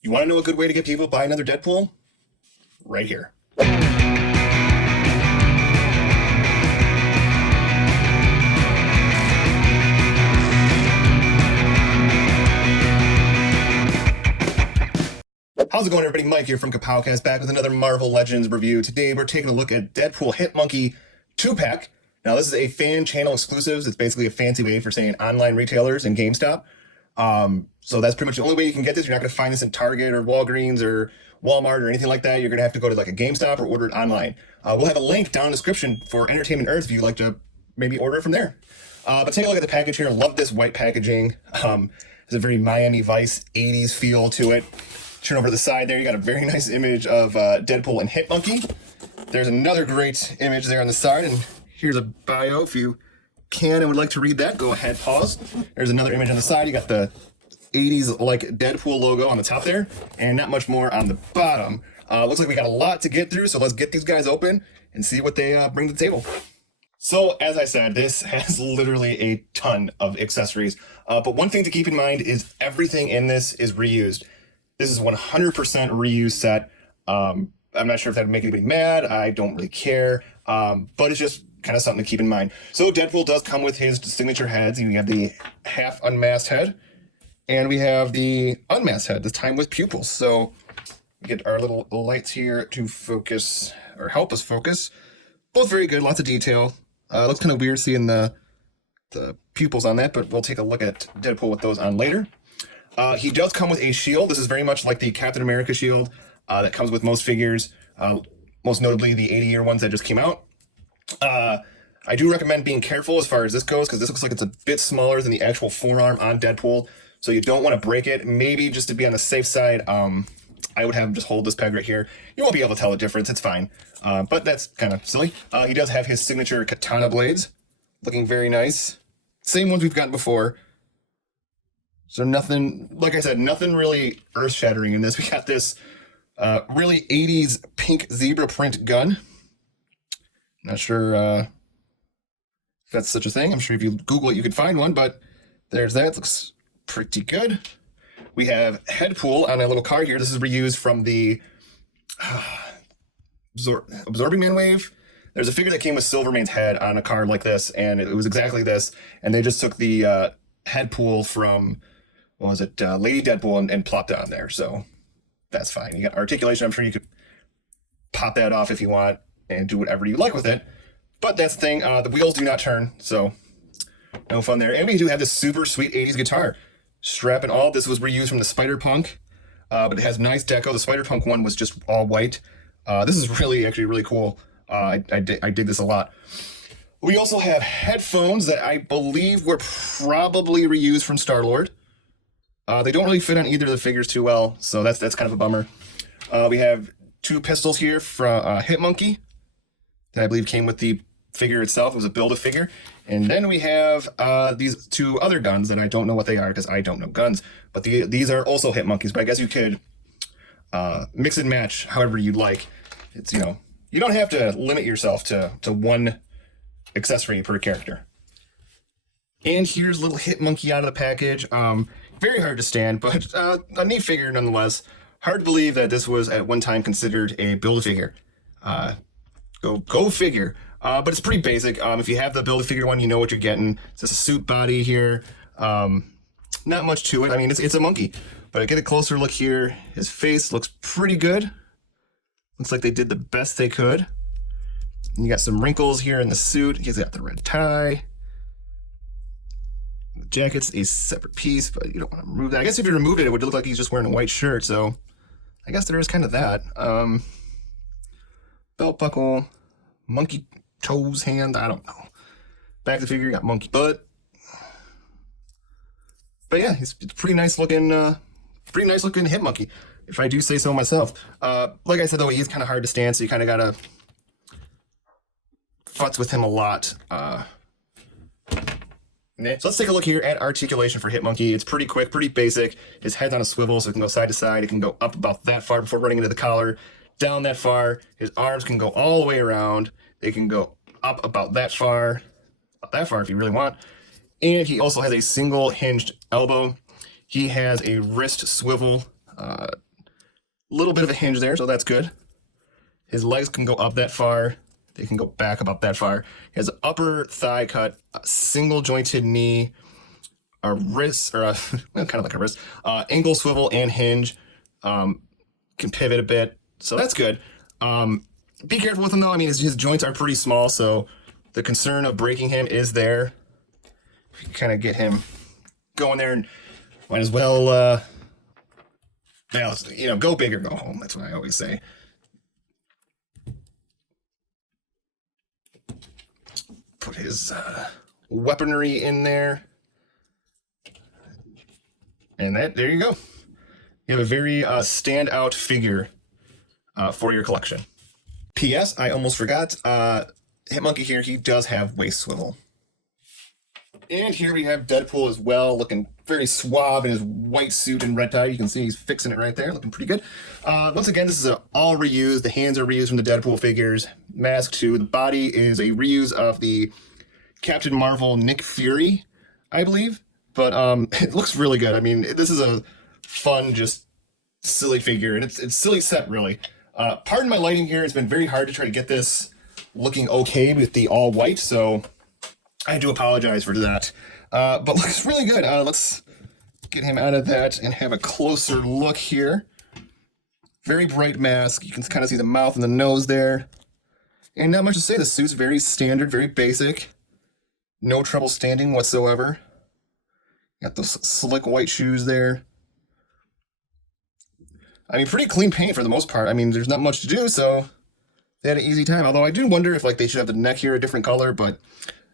You want to know a good way to get people to buy another Deadpool? Right here. How's it going, everybody? Mike here from Kapowcast, back with another Marvel Legends review. Today we're taking a look at Deadpool Hit Monkey 2-pack. Now this is a fan channel exclusive. It's basically a fancy way for saying online retailers and GameStop. So that's pretty much the only way you can get this. You're not going to find this in Target or Walgreens or Walmart or anything like that. You're going to have to go to like a GameStop or order it online. We'll have a link down in the description for Entertainment Earth if you'd like to maybe order it from there. But take a look at the package here. I love this white packaging. It's a very Miami Vice 80s feel to it. Turn over to the side there. You got a very nice image of Deadpool and Hit Monkey. There's another great image there on the side. And here's a bio. If you can and would like to read that, go ahead, pause. There's another image on the side. You got the 80s like Deadpool logo on the top there, and not much more on the bottom. Looks like we got a lot to get through, so let's get these guys open and see what they bring to the table. So, as I said, this has literally a ton of accessories, but one thing to keep in mind is everything in this is reused. This is 100% reused set. I'm not sure if that would make anybody mad. I don't really care, but it's just kind of something to keep in mind. So Deadpool does come with his signature heads. You have the half unmasked head, and we have the unmasked head, this time with pupils. So we get our little lights here to focus, or help us focus. Both very good, lots of detail. Looks kind of weird seeing the pupils on that, but we'll take a look at Deadpool with those on later. He does come with a shield. This is very much like the Captain America shield that comes with most figures, most notably the 80-year ones that just came out. I do recommend being careful as far as this goes, because this looks like it's a bit smaller than the actual forearm on Deadpool, so you don't want to break it. Maybe just to be on the safe side, I would have him just hold this peg right here. You won't be able to tell the difference, it's fine, but that's kind of silly. He does have his signature katana blades, looking very nice. Same ones we've gotten before. So nothing, like I said, nothing really earth-shattering in this. We got this really 80s pink zebra print gun. Not sure if that's such a thing. I'm sure if you Google it, you can find one, but there's that. It looks pretty good. We have Headpool on a little card here. This is reused from the Absorbing Man wave. There's a figure that came with Silverman's head on a card like this, and it was exactly this. And they just took the Headpool from, what was it, Lady Deadpool and plopped it on there. So that's fine. You got Articulation. I'm sure you could pop that off if you want and do whatever you like with it. But that's the thing. The wheels do not turn, so no fun there. And we do have this super sweet 80s guitar. Strap and all. This was reused from the Spider-Punk, but it has nice deco. The Spider-Punk one was just all white. This is actually really cool. I dig this a lot. We also have headphones that I believe were probably reused from Star-Lord. They don't really fit on either of the figures too well, so that's kind of a bummer. We have two pistols here from Hit Monkey that I believe came with the figure itself. It was a Build-A-Figure. And then we have these two other guns that I don't know what they are because I don't know guns. But these are also Hit Monkeys, but I guess you could mix and match however you'd like. It's, you don't have to limit yourself to one accessory per character. And here's a little Hit Monkey out of the package. Very hard to stand, but a neat figure nonetheless. Hard to believe that this was at one time considered a Build-A-Figure. Go figure. But it's pretty basic. If you have the Build-A-Figure one, you know what you're getting. It's just a suit body here. Not much to it. I mean, it's a monkey. But I get a closer look here. His face looks pretty good. Looks like they did the best they could. And you got some wrinkles here in the suit. He's got the red tie. The jacket's a separate piece, but you don't want to remove that. I guess if you removed it, it would look like he's just wearing a white shirt. So I guess there is kind of that. Belt buckle, monkey toes, hand, I don't know. Back of the figure, you got monkey butt. But yeah, it's pretty nice looking Hit Monkey, if I do say so myself. Like I said, though, he is kind of hard to stand, so you kind of gotta futz with him a lot. So let's take a look here at Articulation for Hit Monkey. It's pretty quick, pretty basic. His head's on a swivel, so it can go side to side. It can go up about that far before running into the collar, down that far. His arms can go all the way around. They can go up about that far if you really want. And he also has a single hinged elbow. He has a wrist swivel Little bit of a hinge there, so that's good. His legs can go up that far. They can go back about that far. He has an upper thigh cut, a single jointed knee, a wrist, or kind of like a wrist, ankle swivel and hinge. Can pivot a bit, so that's good. Be careful with him though. I mean, his joints are pretty small, so the concern of breaking him is there. Kind of get him going there, and might as well, go big or go home. That's what I always say. Put his weaponry in there. And there you go. You have a very standout figure for your collection. P.S. I almost forgot. Hit Monkey here, he does have waist swivel. And here we have Deadpool as well, looking very suave in his white suit and red tie. You can see he's fixing it right there, looking pretty good. Once again, this is all reused. The hands are reused from the Deadpool figures. Mask too. The body is a reuse of the Captain Marvel Nick Fury, I believe. But it looks really good. I mean, this is a fun, just silly figure, and it's silly set, really. Pardon my lighting here. It's been very hard to try to get this looking okay with the all white, so I do apologize for that. But looks really good. Let's get him out of that and have a closer look here. Very bright mask. You can kind of see the mouth and the nose there. And not much to say. The suit's very standard, very basic. No trouble standing whatsoever. Got those slick white shoes there. I mean, pretty clean paint for the most part. I mean, there's not much to do, so they had an easy time. Although I do wonder if they should have the neck here a different color, but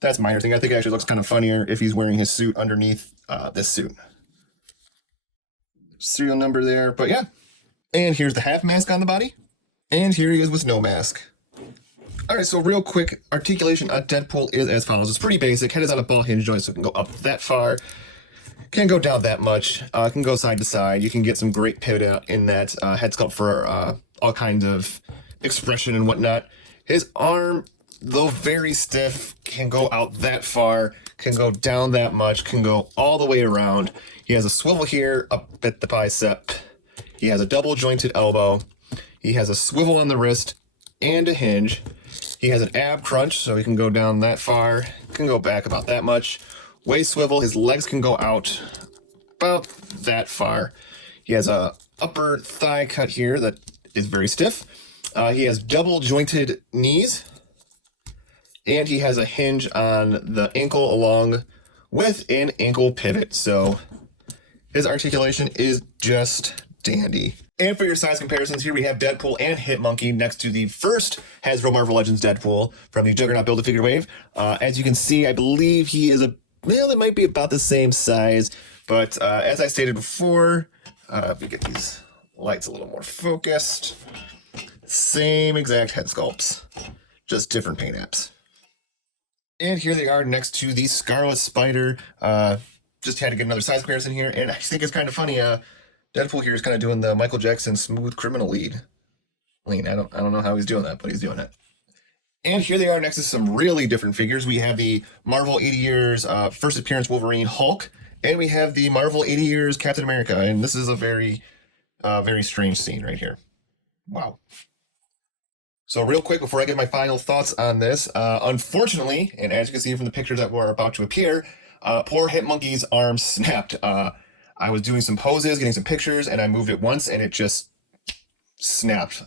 that's a minor thing. I think it actually looks kind of funnier if he's wearing his suit underneath this suit. Serial number there, but yeah. And here's the half mask on the body. And here he is with no mask. All right, so real quick, articulation on Deadpool is as follows. It's pretty basic. Head is on a ball hinge joint, so it can go up that far. Can't go down that much. Can go side to side. You can get some great pivot in that head sculpt for all kinds of expression and whatnot. His arm, though very stiff, can go out that far, can go down that much, can go all the way around. He has a swivel here up at the bicep. He has a double jointed elbow. He has a swivel on the wrist and a hinge. He has an ab crunch, so he can go down that far, can go back about that much. Waist swivel, his legs can go out about that far. He has a upper thigh cut here that is very stiff. He has double jointed knees. And he has a hinge on the ankle along with an ankle pivot. So his articulation is just dandy. And for your size comparisons, here we have Deadpool and Hit Monkey next to the first Hasbro Marvel Legends Deadpool from the Juggernaut Build-A-Figure wave. As you can see, I believe he is it might be about the same size, but as I stated before, if we get these lights a little more focused, same exact head sculpts, just different paint apps. And here they are next to the Scarlet Spider. Just had to get another size comparison here, and I think it's kind of funny. Deadpool here is kind of doing the Michael Jackson Smooth Criminal lean. I don't know how he's doing that, but he's doing it. And here they are next to some really different figures. We have the Marvel 80 Years First Appearance Wolverine Hulk, and we have the Marvel 80 Years Captain America. And this is a very, very strange scene right here. Wow. So real quick, before I get my final thoughts on this, unfortunately, and as you can see from the pictures that were about to appear, poor Hit Monkey's arm snapped. I was doing some poses, getting some pictures, and I moved it once, and it just snapped.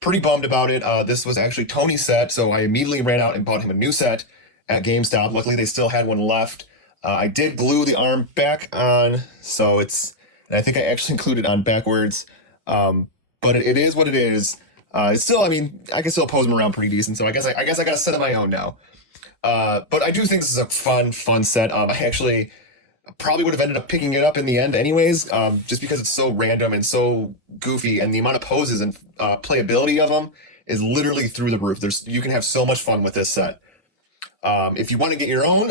Pretty bummed about it. This was actually Tony's set, so I immediately ran out and bought him a new set at GameStop. Luckily, they still had one left. I did glue the arm back on, so and I think I actually included it on backwards, but it is what it is. It's still, I mean, I can still pose him around pretty decent, so I guess I got a set of my own now. But I do think this is a fun set. I actually probably would have ended up picking it up in the end anyways, just because it's so random and so goofy, and the amount of poses and playability of them is literally through the roof. You can have so much fun with this set. If you want to get your own,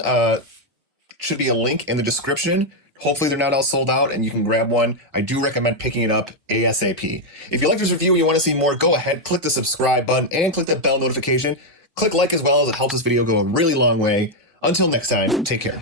should be a link in the description. Hopefully they're not all sold out and you can grab one. I do recommend picking it up ASAP. If you like this review and you want to see more, go ahead, click the subscribe button and click that bell notification. Click like as well, as it helps this video go a really long way. Until next time, take care.